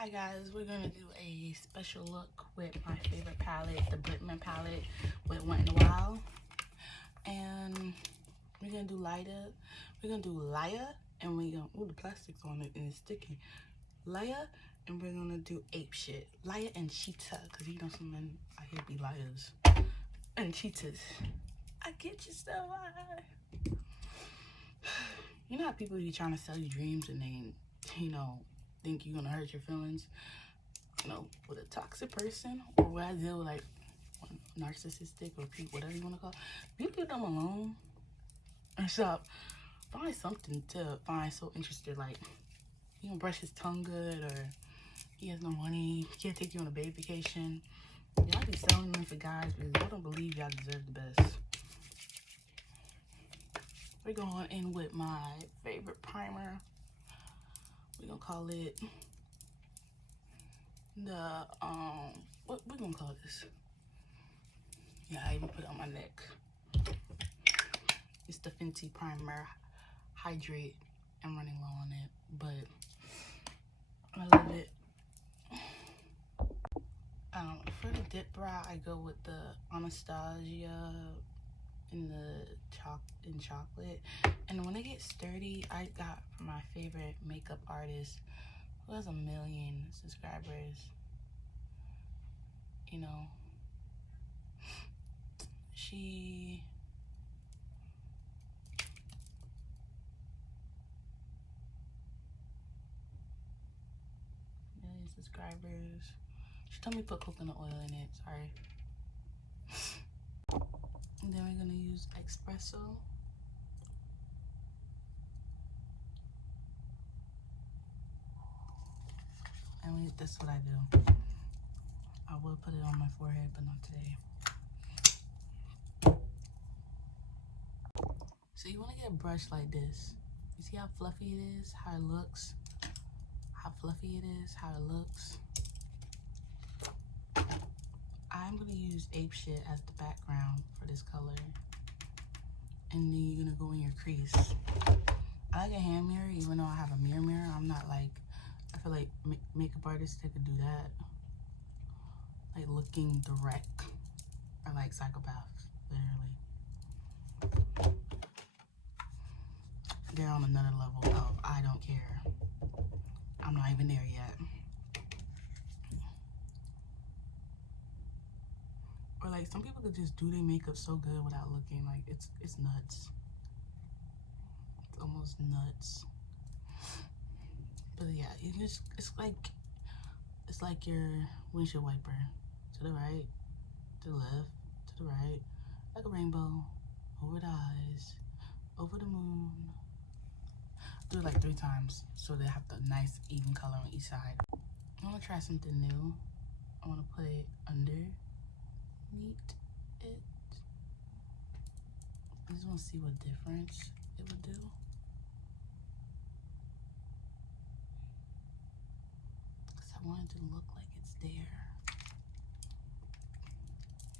Hi guys, we're gonna do a special look with my favorite palette, the Britman palette with Wet n Wild. And we're gonna do lighter. We're gonna do Laya, and we're gonna, ooh, the plastic's on it and it's sticky. Laya, and we're gonna do Ape Shit. Laya and Cheetah, because you know some men out here be liars and cheetahs. I get you so high. You know how people be trying to sell you dreams and they, think you're gonna hurt your feelings? With a toxic person, or what I deal with, like narcissistic or whatever you want to call it, you leave them alone and stop. Find something to find so interested, like he don't brush his tongue good, or he has no money, he can't take you on a baby vacation. Y'all be selling them for guys because y'all don't believe y'all deserve the best. We're going in with my favorite primer. We're gonna call it the what we're gonna call this? Yeah, I even put it on my neck. It's the Fenty Primer Hydrate. I'm running low on it, but I love it. For the dip brow, I go with the Anastasia in chocolate. And when it gets sturdy, I got from my favorite makeup artist who has 1 million subscribers. She million subscribers. She told me to put coconut oil in it, sorry. And then we're gonna use espresso. And that's what I do. I will put it on my forehead, but not today. So you want to get a brush like this. You see how fluffy it is, how it looks? How fluffy it is, how it looks? I'm going to use Ape Shit as the background for this color. And then you're going to go in your crease. I like a hand mirror, even though I have a mirror. I'm not like, I feel like makeup artists, they could do that. Like looking direct. Or like psychopaths, literally. They're on another level of I don't care. I'm not even there yet. Or like some people could just do their makeup so good without looking, like it's nuts. It's almost nuts. But yeah, it's like your windshield wiper. To the right, to the left, to the right, like a rainbow, over the eyes, over the moon. Do it like 3 times so they have the nice even color on each side. I want to try something new. I want to put it underneath it. I just want to see what difference it would do. Because I want it to look like it's there.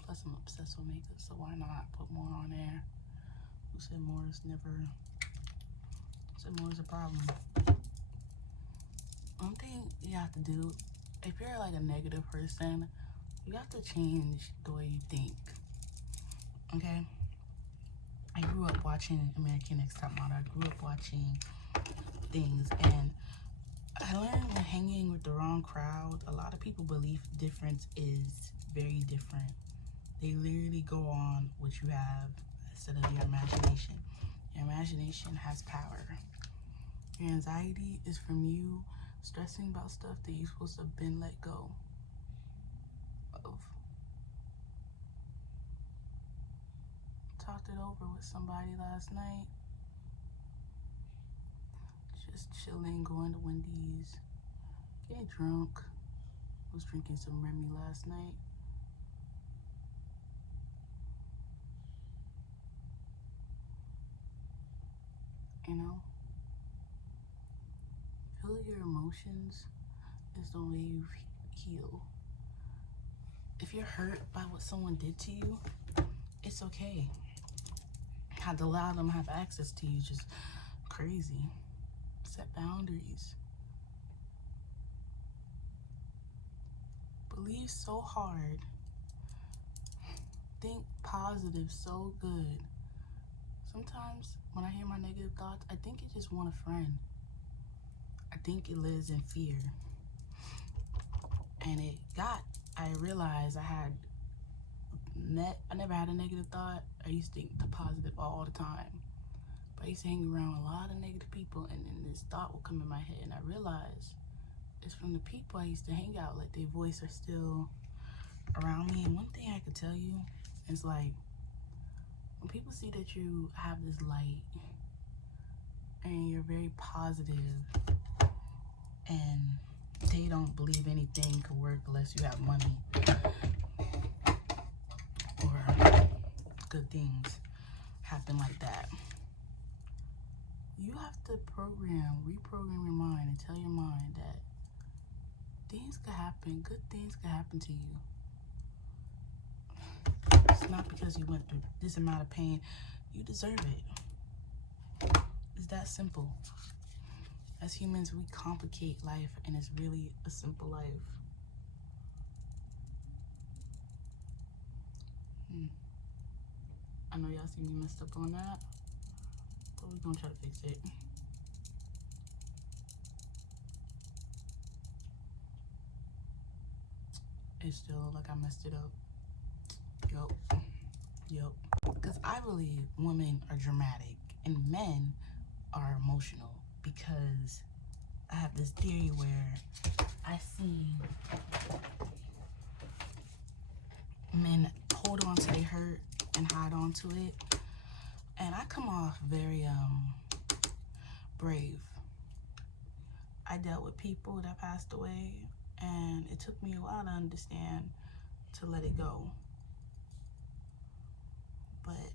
Plus I'm obsessed with makeup, so why not put more on there? Who said more is never... more is a problem. One thing you have to do, if you're like a negative person, you have to change the way you think. Okay? I grew up watching American Next Top Model. I grew up watching things, and I learned when hanging with the wrong crowd, a lot of people believe difference is very different. They literally go on what you have instead of your imagination. Your imagination has power. Your anxiety is from you stressing about stuff that you're supposed to have been let go of. Talked it over with somebody last night. Just chilling, going to Wendy's, getting drunk. Was drinking some Remy last night. Feel your emotions is the way you heal. If you're hurt by what someone did to you, it's okay. Had to allow them to have access to you, just crazy. Set boundaries. so hard. Think positive so good. Sometimes when I hear my negative thoughts, I think it just want a friend. I think it lives in fear. And I realized I never had a negative thought. I used to think the positive all the time. But I used to hang around a lot of negative people, and then this thought would come in my head, and I realized it's from the people I used to hang out, like their voice are still around me. And one thing I could tell you is, like, when people see that you have this light and you're very positive and they don't believe anything could work unless you have money or good things happen like that, you have to reprogram your mind and tell your mind that things could happen, good things could happen to you. It's not because you went through this amount of pain. You deserve it. It's that simple. As humans, we complicate life, and it's really a simple life. I know y'all see me messed up on that, but we're gonna try to fix it. It still look like I messed it up. Yup. Because I believe women are dramatic and men are emotional, because I have this theory where I see men hold on to their hurt and hide on to it. And I come off very brave. I dealt with people that passed away, and it took me a while to understand to let it go. But,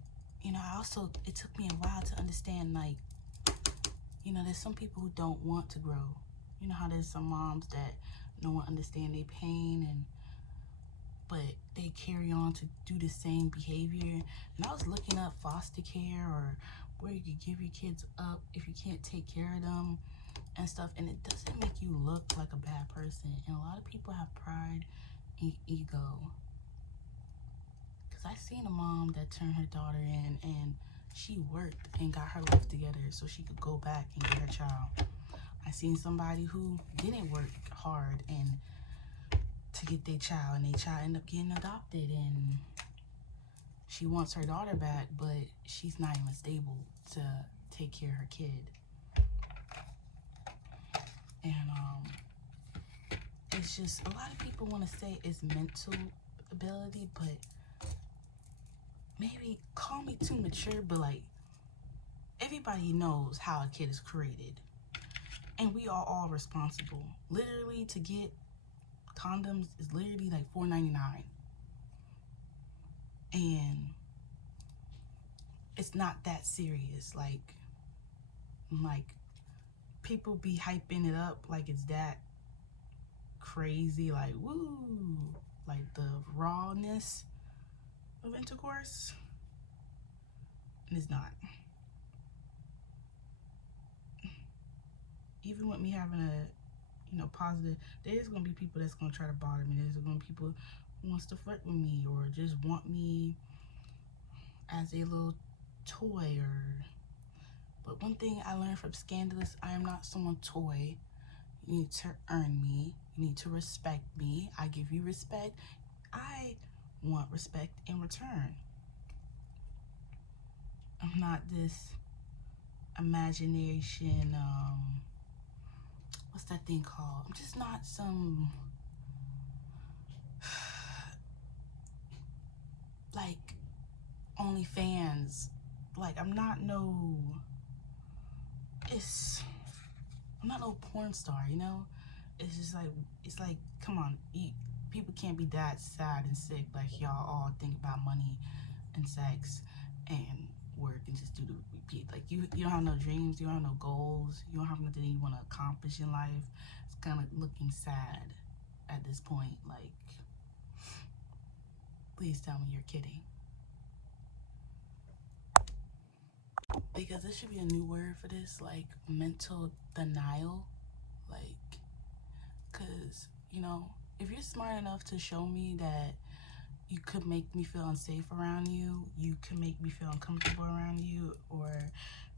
it took me a while to understand, like, there's some people who don't want to grow. You know how there's some moms that don't understand their pain, but they carry on to do the same behavior. And I was looking up foster care, or where you could give your kids up if you can't take care of them and stuff. And it doesn't make you look like a bad person. And a lot of people have pride and ego. Because I seen a mom that turned her daughter in, and she worked and got her life together so she could go back and get her child. I seen somebody who didn't work hard and to get their child, and their child ended up getting adopted, and she wants her daughter back, but she's not even stable to take care of her kid. And it's just, a lot of people want to say it's mental ability, but maybe call me too mature, but like, everybody knows how a kid is created, and we are all responsible. Literally, to get condoms is literally like $4.99, and it's not that serious. Like people be hyping it up like it's that crazy, like, woo, like the rawness of intercourse, and it's not. Even with me having a positive, there's gonna be people that's gonna try to bother me. There's gonna be people who wants to flirt with me or just want me as a little toy. But one thing I learned from Scandalous, I am not someone's toy. You need to earn me. You need to respect me. I give you respect. I want respect in return. I'm not this imagination, what's that thing called? I'm just not some, like, OnlyFans. Like, I'm not no porn star, It's just like, come on, people can't be that sad and sick like y'all all think about money and sex and work and just do the repeat. Like, you don't have no dreams, you don't have no goals, you don't have nothing you want to accomplish in life. It's kind of looking sad at this point. Like, please tell me you're kidding. Because there should be a new word for this, like mental denial. Like, because, if you're smart enough to show me that you could make me feel unsafe around you, you could make me feel uncomfortable around you, or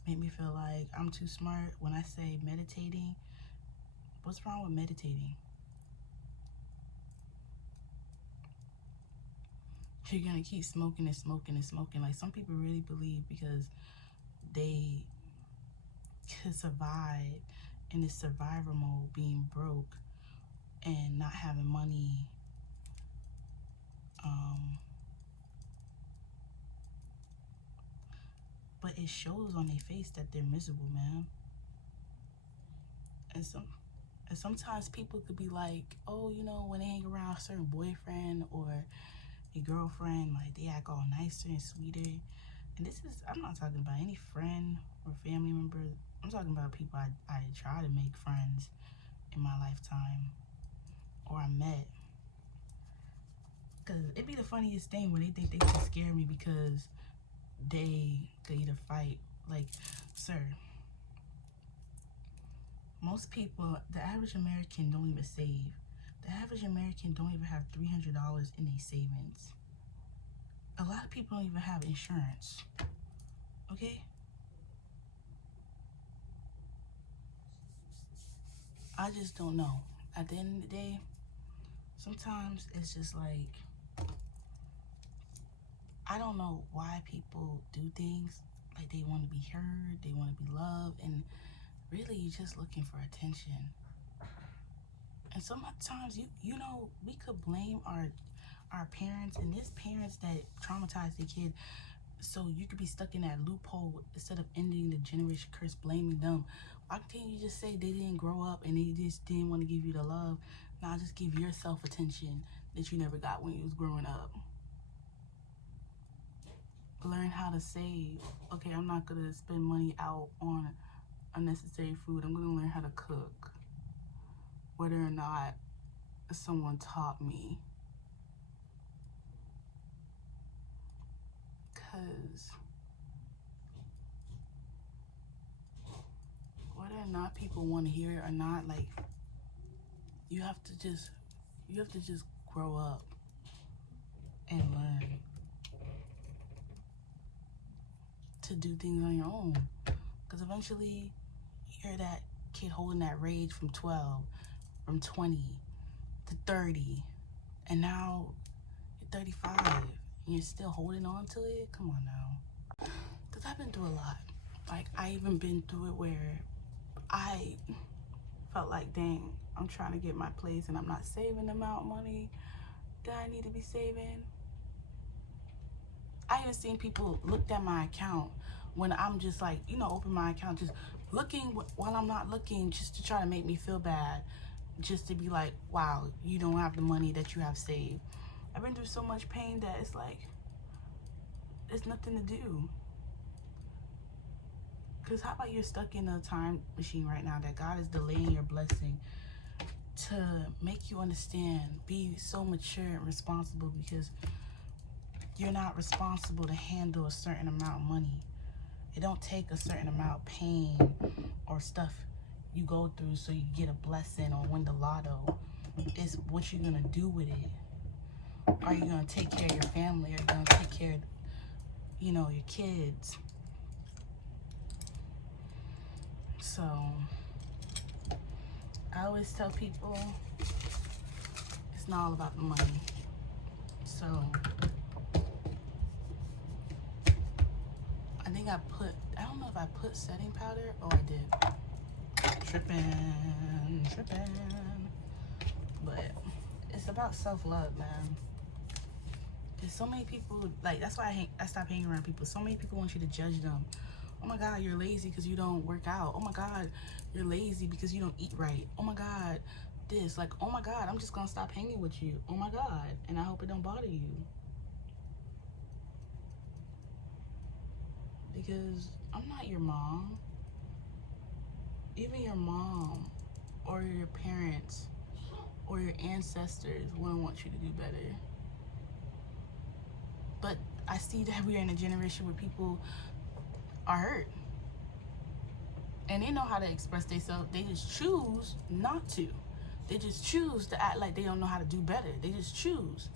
make me feel like I'm too smart. When I say meditating, what's wrong with meditating? You're gonna keep smoking and smoking and smoking. Like, some people really believe because they could survive in this survivor mode, being broke and not having money, but it shows on their face that they're miserable, man. And sometimes people could be like, oh, you know, when they hang around a certain boyfriend or a girlfriend, like, they act all nicer and sweeter. And this is, I'm not talking about any friend or family member. I'm talking about people I try to make friends in my lifetime, or I met. Because it'd be the funniest thing when they think they can scare me because they could either fight. Like, sir, most people, the average American don't even save. The average American don't even have $300 in their savings. A lot of people don't even have insurance. Okay? I just don't know. At the end of the day, sometimes it's just like, I don't know why people do things. Like, they want to be heard, they want to be loved, and really you're just looking for attention. And sometimes, you know, we could blame our parents, and there's parents that traumatize their kid, so you could be stuck in that loophole instead of ending the generation curse, blaming them. Why can't you just say they didn't grow up and they just didn't want to give you the love? Now just give yourself attention that you never got when you was growing up. Learn how to save. Okay, I'm not gonna spend money out on unnecessary food. I'm gonna learn how to cook, whether or not someone taught me. Because whether or not people want to hear it or not, like, you have to just grow up and learn to do things on your own. Because eventually you're that kid holding that rage from 12, from 20 to 30, and now you're 35 and you're still holding on to it. Come on now. Because I've been through a lot. Like, I even been through it where I felt like, dang, I'm trying to get my place and I'm not saving the amount of money that I need to be saving. I even seen people looked at my account when I'm just like, you know, open my account, just looking while I'm not looking, just to try to make me feel bad, just to be like, wow, you don't have the money that you have saved. I've been through so much pain that it's like, there's nothing to do. Because how about you're stuck in a time machine right now that God is delaying your blessing to make you understand, be so mature and responsible, because you're not responsible to handle a certain amount of money. It don't take a certain amount of pain or stuff you go through so you get a blessing or win the lotto. It's what you're gonna do with it. Are you gonna take care of your family? Are you gonna take care of, you know, your kids? So I always tell people it's not all about the money. So I think I don't know if I put setting powder or I did. Tripping. But it's about self-love, man. There's so many people, like, that's why I stopped hanging around people. So many people want you to judge them. Oh my God, you're lazy because you don't work out. Oh my God, you're lazy because you don't eat right. Oh my God, this. Like, oh my God, I'm just gonna stop hanging with you. Oh my God, and I hope it don't bother you. Because I'm not your mom. Even your mom or your parents or your ancestors wouldn't want you to do better. But I see that we're in a generation where people are hurt. And they know how to express themselves. They just choose not to. They just choose to act like they don't know how to do better. They just choose.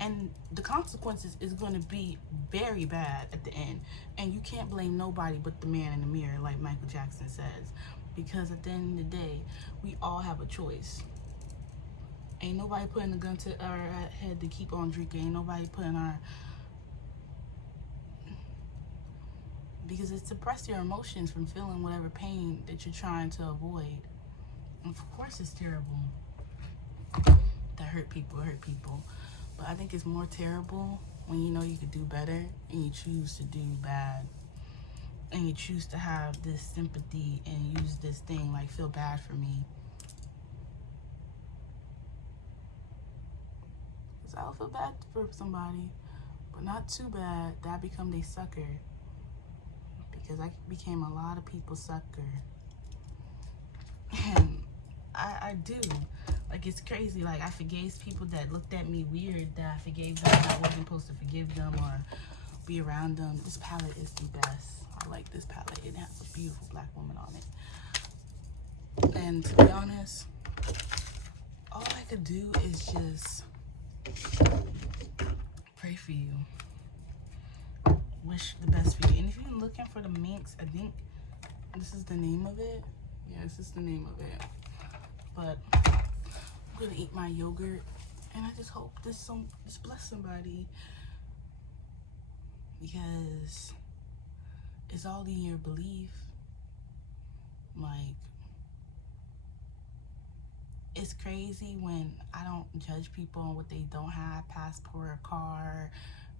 And the consequences is going to be very bad at the end. And you can't blame nobody but the man in the mirror, like Michael Jackson says. Because at the end of the day, we all have a choice. Ain't nobody putting a gun to our head to keep on drinking. Ain't nobody putting our... Because it suppresses your emotions from feeling whatever pain that you're trying to avoid. Of course it's terrible. That hurt people. But I think it's more terrible when you know you could do better and you choose to do bad. And you choose to have this sympathy and use this thing like, feel bad for me. Because I'll feel bad for somebody, but not too bad that I become their sucker. Because I became a lot of people's sucker. And I do. Like, it's crazy. Like, I forgave people that looked at me weird, that I forgave them, that I wasn't supposed to forgive them or be around them. This palette is the best. I like this palette. It has a beautiful black woman on it. And to be honest, all I could do is just pray for you. Wish the best for you. And if you're looking for the minx, I think this is the name of it. Yeah, this is the name of it. But I'm gonna eat my yogurt, and I just hope this bless somebody, because it's all in your belief. Like, it's crazy when I don't judge people on what they don't have, passport or car.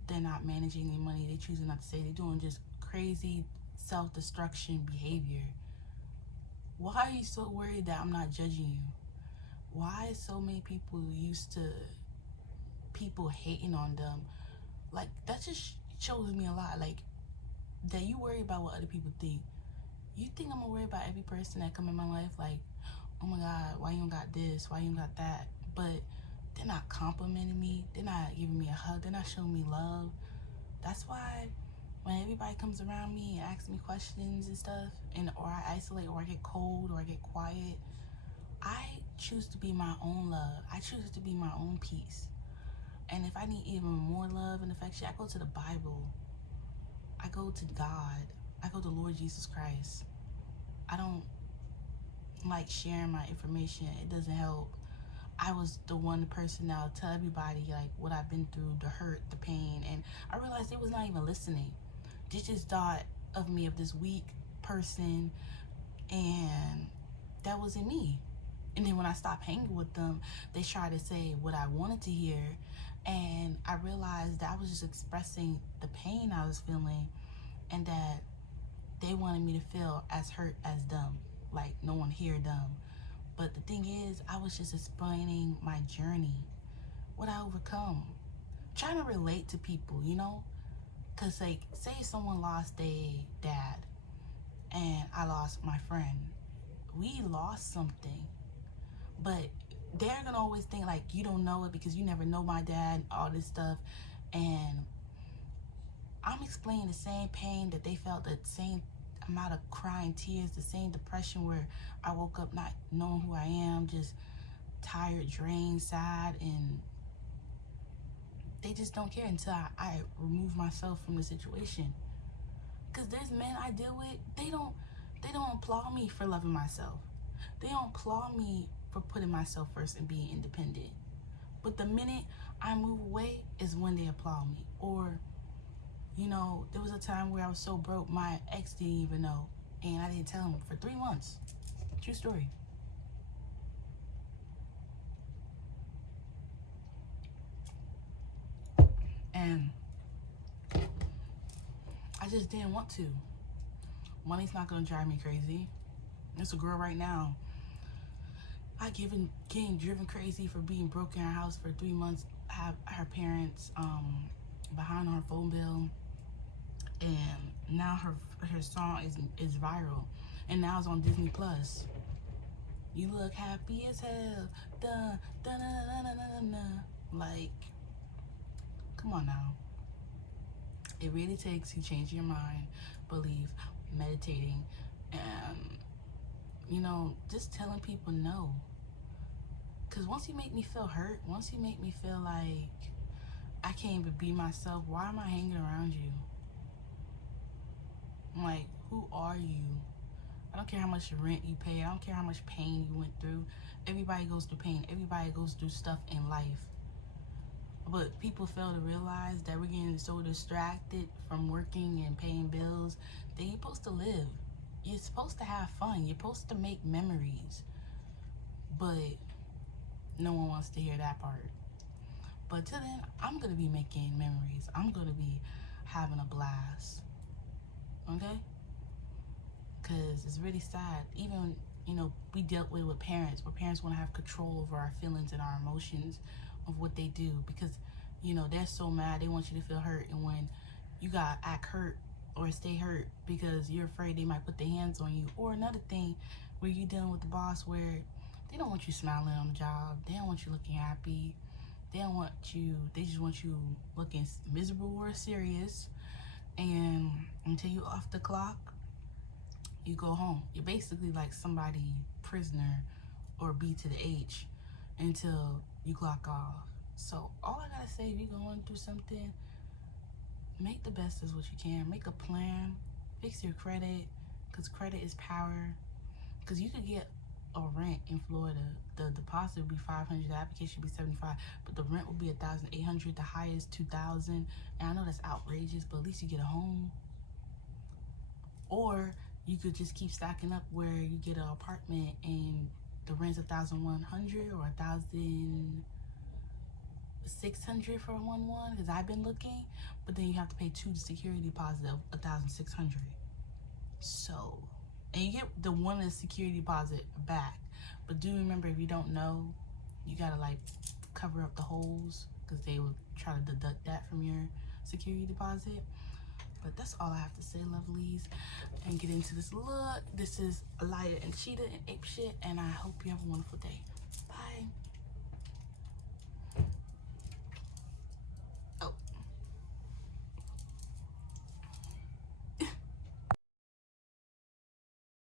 They're not managing their money. They're choosing not to say. They're doing just crazy self-destruction behavior. Why are you so worried that I'm not judging you? Why is so many people used to people hating on them? Like, that just shows me a lot. Like, that you worry about what other people think. You think I'm gonna worry about every person that come in my life? Like, oh my God, why you don't got this? Why you don't got that? But they're not complimenting me. They're not giving me a hug. They're not showing me love. That's why when everybody comes around me and asks me questions and stuff, or I isolate, or I get cold, or I get quiet, I choose to be my own love. I choose to be my own peace. And if I need even more love and affection, I go to the Bible. I go to God. I go to Lord Jesus Christ. I don't like sharing my information. It doesn't help. I was the person that would tell everybody like what I've been through, the hurt, the pain, and I realized they was not even listening. They just thought of me of this weak person, and that wasn't me. And then when I stopped hanging with them, they tried to say what I wanted to hear, and I realized that I was just expressing the pain I was feeling, and that they wanted me to feel as hurt as them, like no one hear them. But the thing is, I was just explaining my journey, what I overcome, trying to relate to people, you know? Because, like, say someone lost their dad and I lost my friend. We lost something. But they're going to always think, like, you don't know it because you never know my dad, all this stuff. And I'm explaining the same pain that they felt, the same amount of crying tears, the same depression where I woke up not knowing who I am, just tired, drained, sad, and they just don't care until I remove myself from the situation. Because there's men I deal with, they don't applaud me for loving myself. They don't applaud me for putting myself first and being independent. But the minute I move away is when they applaud me. Or, you know, there was a time where I was so broke, my ex didn't even know. And I didn't tell him for 3 months. True story. And I just didn't want to. Money's not going to drive me crazy. There's a girl right now. I getting driven crazy for being broke in her house for 3 months. Have her parents behind on her phone bill. And now her song is viral, and now it's on Disney Plus. You look happy as hell, dun, dun, dun, dun, dun, dun, dun. Like, come on now. It really takes you changing your mind, belief, meditating, and, you know, just telling people no. Because once you make me feel hurt, once you make me feel like I can't even be myself, why am I hanging around you? I'm like, who are you? I don't care how much rent you pay. I don't care how much pain you went through. Everybody goes through pain. Everybody goes through stuff in life. But people fail to realize that we're getting so distracted from working and paying bills that you're supposed to live. You're supposed to have fun. You're supposed to make memories. But no one wants to hear that part. But till then, I'm going to be making memories. I'm going to be having a blast. Okay? Because it's really sad. Even, we dealt with it with parents, where parents want to have control over our feelings and our emotions of what they do. Because, they're so mad. They want you to feel hurt. And when you got to act hurt or stay hurt because you're afraid they might put their hands on you. Or another thing where you're dealing with the boss where they don't want you smiling on the job. They don't want you looking happy. They just want you looking miserable or serious. And until you off the clock, you go home. You're basically like somebody prisoner or B to the H until you clock off. So all I gotta say, if you're going through something, make the best of what you can. Make a plan. Fix your credit, because credit is power. Because you could get a rent in Florida. The deposit would be $500, the application would be $75, but the rent would be $1,800. The highest $2,000. And I know that's outrageous, but at least you get a home. Or you could just keep stacking up where you get an apartment and the rent's $1,100 or $1,600 for a 1-1, because I've been looking, but then you have to pay the security deposit of $1,600. So, and you get the one security deposit back. But do remember, if you don't know, you gotta like cover up the holes, because they will try to deduct that from your security deposit. But that's all I have to say, lovelies. And get into this look. This is Aliyah and Cheetah and Ape Shit, and I hope you have a wonderful day. Bye.